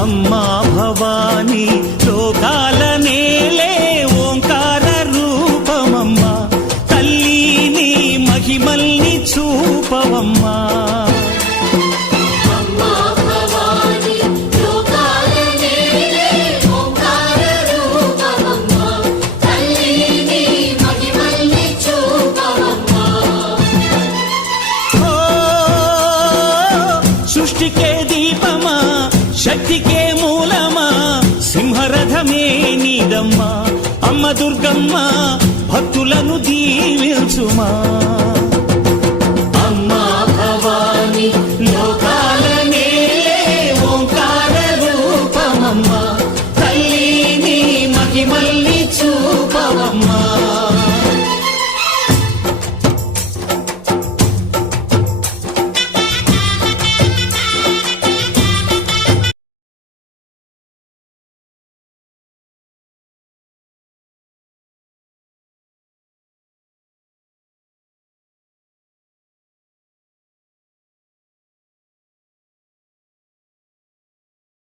అమ్మా భవానీ లోకాల నేలే ఓంకార రూపమమ్మా, తల్లి నీ మహిమల్ని చూపవమ్మా. సృష్టికే దీపమా, శక్తికే మూలమా, సింహరథమే నీదమ్మా. అమ్మ దుర్గమ్మ భక్తులను దీవించుమా.